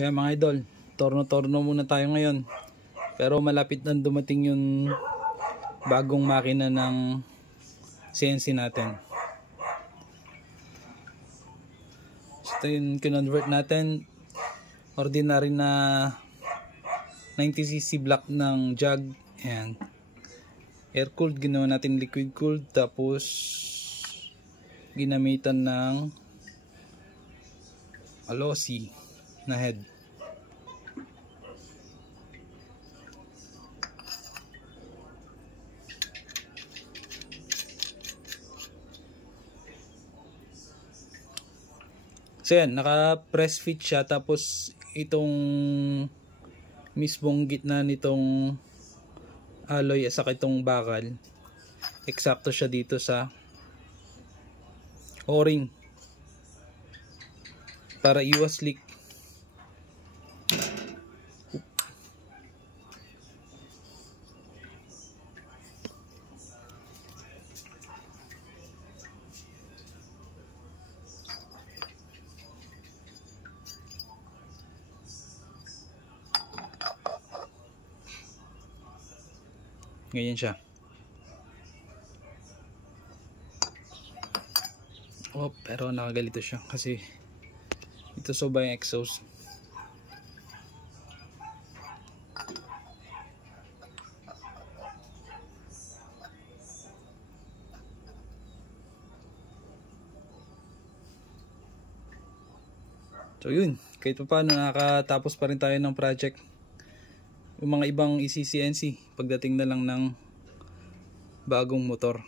Kaya mga idol, torno-torno muna tayo ngayon. Pero malapit na dumating yung bagong makina ng CNC natin. So, ito yung kinonvert natin. Ordinary na 90cc block ng jug. Ayan. Air cooled, ginawa natin liquid cooled. Tapos ginamitan ng Alossi na head. So yan, naka press fit siya, tapos itong mismong gitna nitong alloy at saka itong bakal, eksakto siya dito sa o-ring para iwas leak. Ganyan siya. Oh, pero nakagalito siya kasi ito soba yung exhaust. So yun, kahit pa paano nakatapos pa rin tayo ng project. Yung mga ibang i-CNC pagdating na lang ng bagong motor.